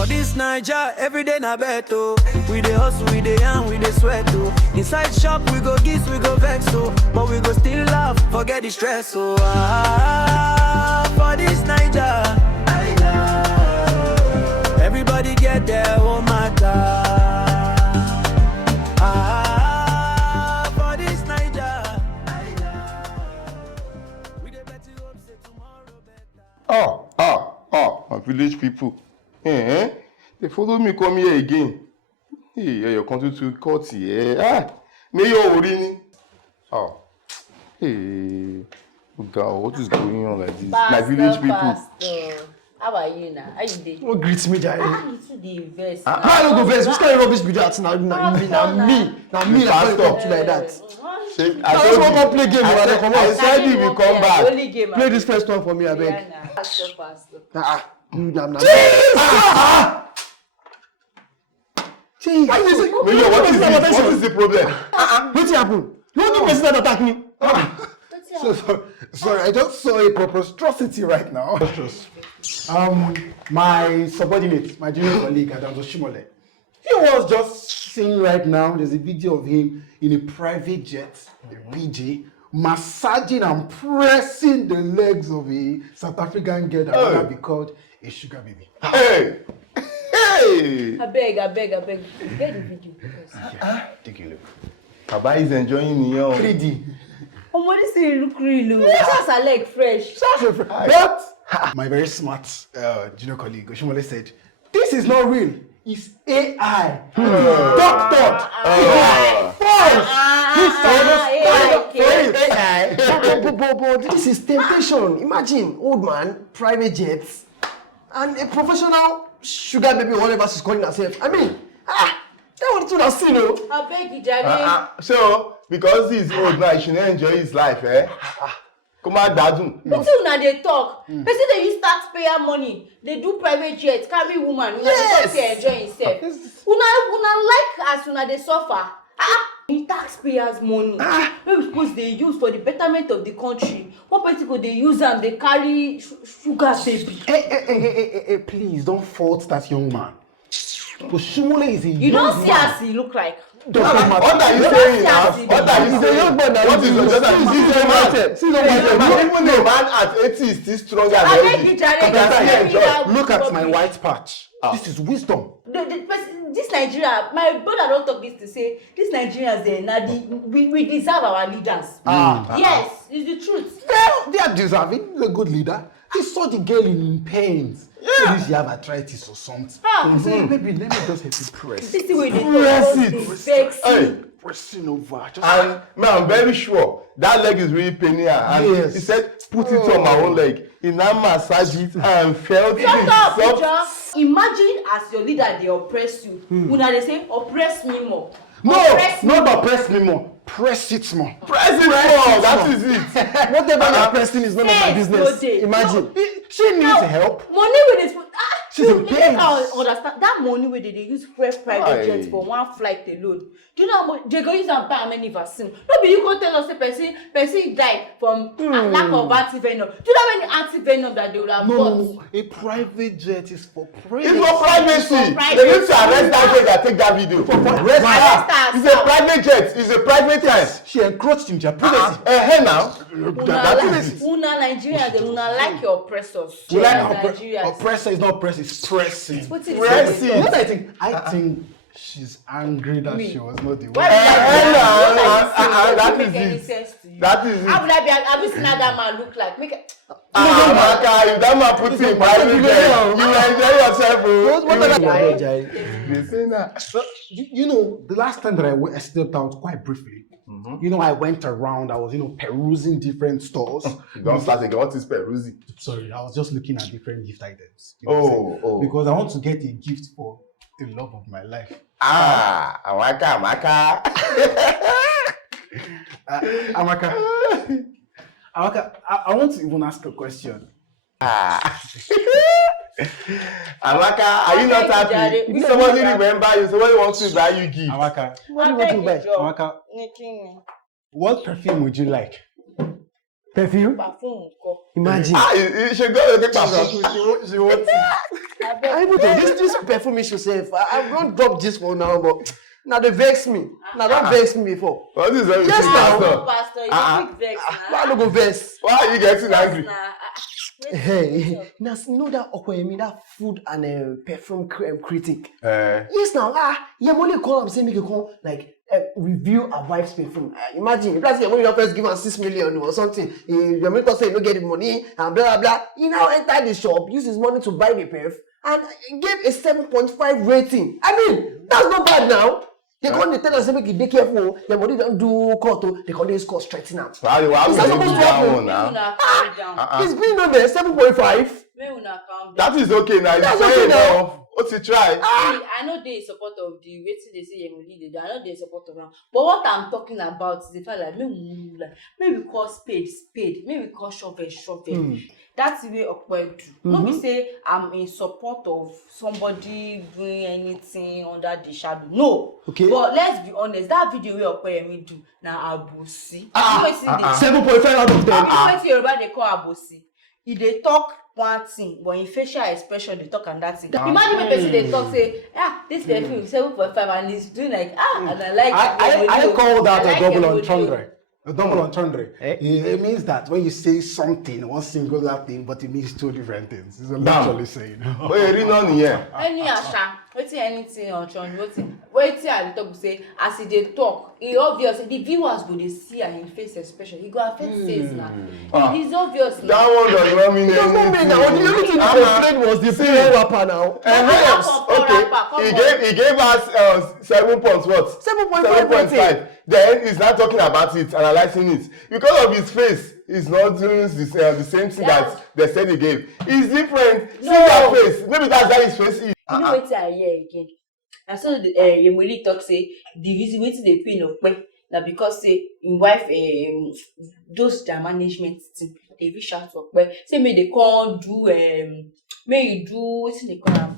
For this Niger, every day na beto. We dey hustle, we dey yarn, we dey sweat oh. Inside shop, we go giz, we go vex oh. But we go still laugh, forget the stress oh. For this Niger, everybody get their own matter. For this Niger, we dey bet you hope say tomorrow better. My village people. They follow me come here again. Hey, your country to court here. Mayor Orini. Hey, God, what is going on like this? My village people. How are you now? How you doing? What greets me, Jare? You too the verse. How you go verse? Which kind of rubbish be that now? Now me, that talk to like that. I just want to play game. I said if you come back, play this first one for me, I beg. What is the problem? What happened? You want the president attack me? Sorry, I just saw a preposterosity right now. My subordinate, my junior colleague, Adam Shimole, he was just saying right now, there's a video of him in a private jet, a BJ, massaging and pressing the legs of a South African girl that would be called a sugar baby. Hey! I beg. Get the video. Take a look. Baba is enjoying me. 3D. What is it? Look real. Just a leg fresh. But my very smart junior colleague, Oshimole, said, this is not real. It's AI. Doctor. AI. But this is temptation. Imagine, old man, private jets, and a professional sugar baby, whatever she's calling herself. I mean, that one too has seen, no? I beg you, Jare. So, because he's old now, he should not enjoy his life, eh? Come on, Dadun. But now they talk. Person they use taxpayer money. They do private jets, carry woman. Yes. They enjoy himself. Una like as una they suffer. In taxpayers' money. Maybe because they use for the betterment of the country. What particular they use them, they carry sugar baby. Hey, please don't fault that young man. But Shimole is a young man. You don't see as he look like. What are you saying now? What are you saying? What is the even a man at 80 is still stronger than you. Look at my white patch. This is wisdom. This Nigeria, my brother don't talk this to say, this Nigerians, we deserve our leaders. Yes, it's the truth. They are deserving. He's a good leader. He saw the girl in pains. Maybe she have arthritis or something. Maybe let me just help you press. This is where they press it. Pressing over. And I'm very sure that leg is really paining her. And he said, put it on my own leg. He now massaged it and felt it. Shut up, imagine as your leader, they oppress you. When they say, oppress me more. Not oppress me more. Press it more. Press it more. That is it. Whatever you're pressing is none of my business. Imagine. She needs help. Money with this. She's in pain. Understand that money where they use private jets for one flight alone. Do you know how much they go use and buy many vaccine? No, you go tell us the person died from lack of antivenom. Do you know how many antivenom that they will have bought? No, a private jet is for privacy. It's for privacy. They need to arrest that girl that take that video. Arrest her. It's a private jet. It's a private jet. She encroached into your privacy. Now. Una Nigerians, they una like your oppressors. You like oppressor is not oppressor, it's pressing. What is pressing? What I think she's angry that she was not the one. That is it. That is it. How would I be? Have you seen how that man look like? If that man puts in private jet, you enjoy yourself. You know, the last time that I stepped out quite briefly, you know, I went around, I was, perusing different stores. Don't start again. What is perusing? Sorry, I was just looking at different gift items. Because I want to get a gift for the love of my life. Amaka. Amaka, I want to even ask a question. Amaka, are you not happy? If somebody remember you, somebody wants to buy you gift. Amaka, what do you want to buy? Amaka, what perfume would you like? Perfume? Perfume. Imagine. You should go get perfume. She wants it. I I even this perfume issue self. I won't drop this one now, but now they vex me. Now don't vex me before. What is that? Yes, now. Pastor, you quick vex Why don't go vex? Why are you getting angry? Hey, now know that Okoyemi, that food and perfume critic. Eh. Yes, now your money call and say make you come like review a wife's perfume. Imagine if that's when you first give her 6 million or something, your mentor say you don't get the money and blah blah blah. He now enter the shop, use his money to buy the perf, and gave a 7.5 rating. I mean, that's not bad now. They can't tell us make you be careful. Your money don't do cut. They can't use cost straighten out. Why would you do that one now? It's been on there 7.5. That is okay now. That's okay now. What's it try? I know they support of the waiting they say Emily. I know they support of them. But what I'm talking about is the fact that maybe call spade, maybe call shovel. That's the way Okwe do. Not be say I'm in support of somebody doing anything under the shadow. No. Okay. But let's be honest, that video where Okwe do now Abusi. 7.5 out of 10. What Yoruba they call Abusi. If they talk one thing, but in facial expression they talk and that's it. Imagine when person they talk say, this perfume 7.5 and he's doing like and I like I call that like a double Emilio. entendre. A double entendre. It means that when you say something, one singular thing, but it means two different things. It's what I'm actually saying. Wait, read on here. Any asha, anything on John, waiting at the talk say as they talk, it's obvious the viewers go they see and his face expression. He go affect face now. It's obvious. That one does not mean anything. Now, the only thing that explained was the female rapper now. Okay, he gave us 7 points what? 7.5. Then he's not talking about it, analyzing it. Because of his face, he's not doing the same thing that they said he gave. It's different. See that face. Maybe that's how his face is. You know what I hear again? I saw the Emily talk say the reason why they pay no pay now because say in wife those their management team they reach out to pay say may they can't do may you do what they call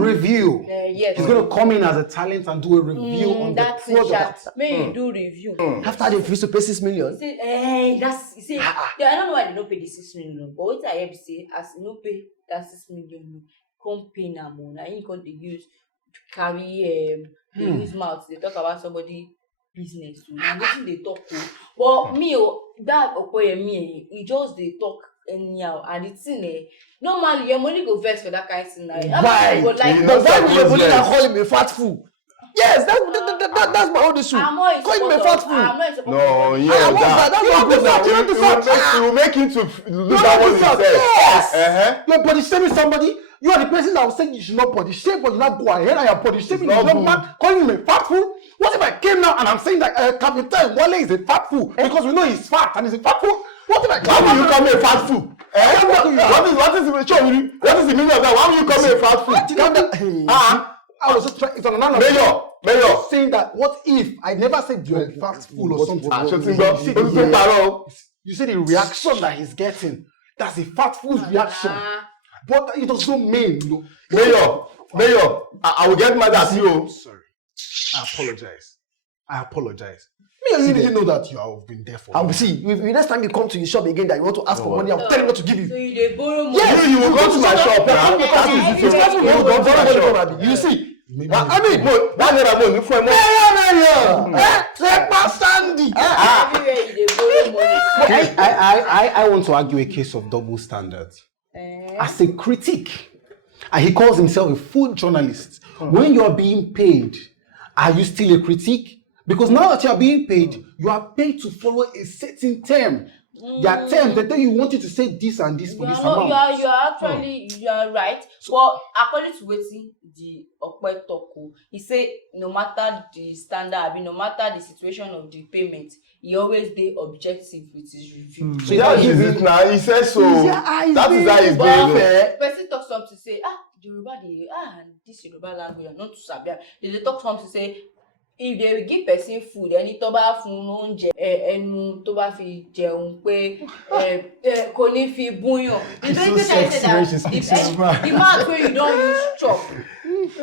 review. Yes. He's gonna come in as a talent and do a review on the product. May you do review. After they refuse to pay 6 million. Say, that's you see. I don't know why they don't pay the 6 million, but what I have to say as no pay that 6 million. Come pay now more. Now you can't use to carry they use mouth. They talk about somebody business. Nothing they talk to. But me that me he just they talk anyhow and it's in normally your money go vex for that kind of thing. Why? But why will your money not call him a fat fool? Yes, that's my own issue. Call him a fat fool. I'm not in support. No, yeah, that's you will make him to lose that one himself. Yes. You're body shaming somebody. You are the person that was saying you should not body shame, but you not go ahead and you're body shaming. You're not mad, calling him a fat fool. What if I came now and I'm saying that Captain Wale is a fat fool because we know he's fat and he's a fat fool? What if I came? Why will you call me a fat fool? What is the meaning of that? Why will you call me a fat fool? I was just trying. It's on another. Mayor. Saying that. What if I never said you're a fat fool or something? You see the reaction that he's getting. That's a fat fool's reaction. But it doesn't mean, Mayor, I will get mad at you. Sorry. I apologize. Me, you know that you have been there for. I will see. If next time you come to your shop again that you want to ask for money, I'll tell you not to give you. So you dey borrow money. Yes, you will go to my shop. You see. I mean, that money for Sandy. Everywhere you dey borrow money. I want to argue a case of double standards. As a critic, and he calls himself a food journalist. When you are being paid, are you still a critic? Because now that you are being paid, you are paid to follow a certain term. There are terms that you want you to say this and this for this amount. You are actually you are right. But according to wetin the Okwe talk, he say no matter the standard, no matter the situation of the payment, he always dey objective with his review. So that is it now. He says so. That is how he's doing. Person talk something say Yoruba dey this Yoruba language not to sabi. They talk something say if they give person food ẹni tó bá fún oúnjẹ ẹnu tó bá fi jẹun pé kò ní fi búyàn. The mouth wey you don use chop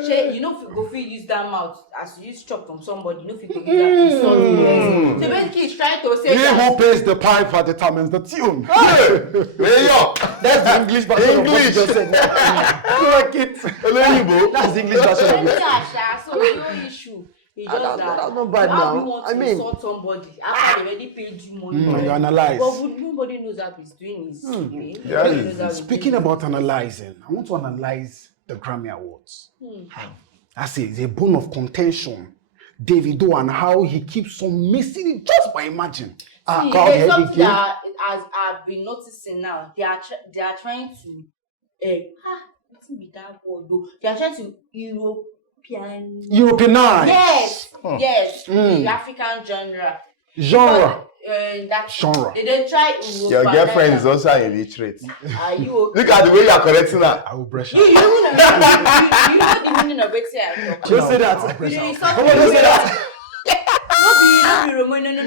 Shey, you know if you go fit use that mouth as you use chop from somebody, you know if you go use that insult the person. So basically he's trying to say He that who pays the piper determines the tune. Mayor, That's the English version of what you just said. Like it. That's the English version of it. yeah, so no issue. It's just That's that not bad how now. you want I to mean- insult somebody after they already paid you money. You analyze. But nobody knows how he's doing his thing. Yeah. Nobody knows how he's Speaking doing about analyzing, I want to analyze the Grammy Awards. I say it's a bone of contention. Davido and how he keeps on missing it just by imagine. See, Crowd there's heavy something game. that as I've been noticing now, they are trying to what's be that word though? They are trying to Europeanize. Yes, the African genre. Genre. That Genre. They try your girlfriend is also an illiterate. Are you okay? Look at the way you are correcting her. I will brush You her. know the meaning of wetin I talk. Don't say that. I'll brush her. Come on, don't say that. No be Roman, no. Okay.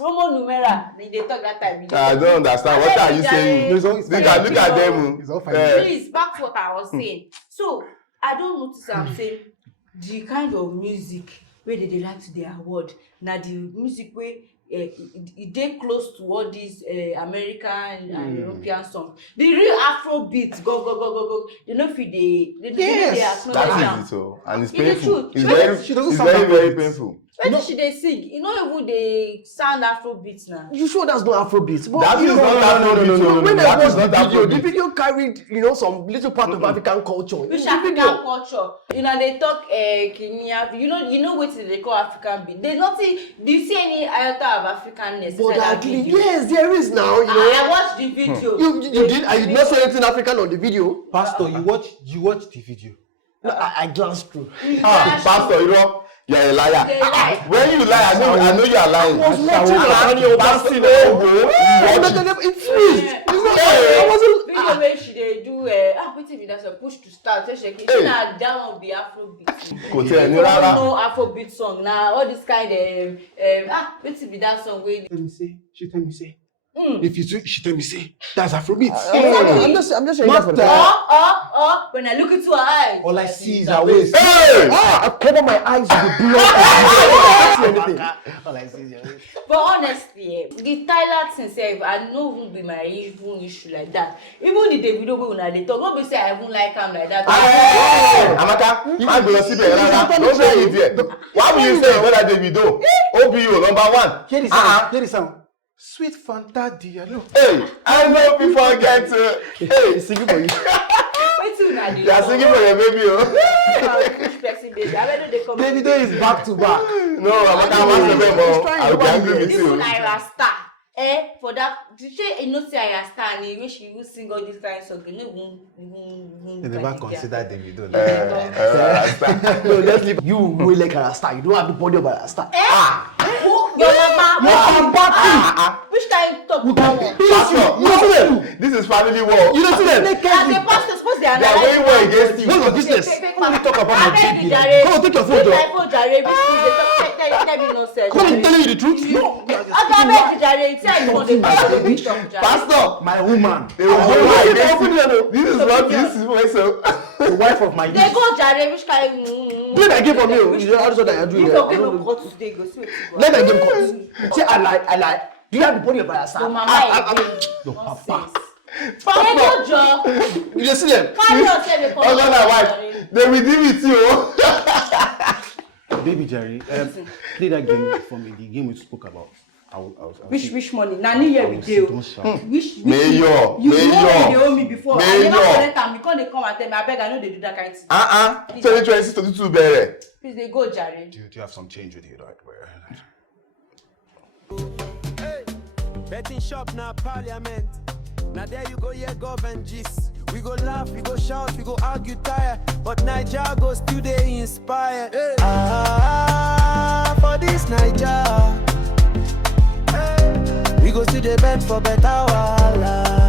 Roman numera. They talk that time. I don't understand. What are you saying? Look at them. It's all fine. Please, back to what I was saying. So, I don't notice I'm saying the kind of music where they like to the award. Now, the music where they close to all these American and European songs. The real Afrobeat, go. You know if they acknowledge That is it. So, and it's It's the painful. truth. It's very painful. When should they sing? You know even they sound Afrobeat now. You sure that's not Afrobeat? But That you is know, not Afrobeat. when That I is watched not the Afrobeat. video carried, some little part of African culture. Which The African video. culture? You know they talk Kenya. You know what they call African beat. There's nothing. Do you see any iota of Africanness? But inside that actually, video? yes, there is now. I watched the video. You did? I did not say anything African on the video. Pastor, you watch the video. No, I glanced through. Pastor, you're a liar. They lie. When you lie, I know you are lying. I was watching Pastor, It's free. I wasn't. Video where she they do wetin be that song push to start say she na that one be Afrobeat. Kò tẹ̀ ní You rárá. don't know Afrobeat song na all this kind of wetin be that song wey. She tell me say. If you she tell me say that's Afrobeat. I'm just saying that for Not that. When I look into her eyes. All I see is her waist. Hey! I cover my eyes with the blood. I don't see anything. All I see is her waist. But honestly, the Tyler thing sef, I no even be my even issue like that. Even the Davido wey una dey talk, no be say I even like am like that. Amaka, má gbé lọ síbẹ̀ rárá. Don't say it there. Why will you say brother Davido? OBO #1. Hear the sound. Sweet Fanta Diallo. Hey, I know people forget to. Hey, Singing for you. Wetin una dey you are singing for your baby, oh. Which person dey there? I no dey come. Davido is back to back. No, Amaka, I'm not saying more. I will be angry with you. Even Ira Star, for that, you know say Ira Star and wey she even sing all this kind of song, you no even. They never consider Davido. No, let's leave. You will like a star. You don't have the body of a star. Your mama. Which kind talk about one? Pastor, this is family war. You don't see them. As a pastor, suppose they are They are going war against you. None of business. Come on, talk about my baby. Come Come on, take your phone, Take Joe. my phone, Jare. Tell me nonsense. Come on, I'm telling you the truth. No. Okay, Jare. Tell me what they talk. Pastor, My woman. they will go war against you. This is not this is myself. The wife of my They go Jare. Which kind? Play that game for me. You know how that I do You it. okay? No, cut today. Go see what you go. Let that game come. Say I lie. Do you have the body of a star? No, mama. No, papa. They go job. You just see them. Carry yourself. They come. Husband and wife, they will deal with you. Baby Jerry, play that game for me. The game we spoke about. I'll Which money? Nani here we do. Which Mayor, you know Mayor, they owe me before. I Mayor. never collect am because they come and tell me. I beg, I know they do that kind of thing. 2026-22 bẹ̀rẹ̀. Please, they go, Jare. Do you have some change with you, right? Betting shop now parliament. Now there you go, yeah, government gist. We go laugh, we go shout, we go argue tire. But Nigeria go still they inspire. Hey. For this Nigeria. Hey. We go still the bed for better wahala.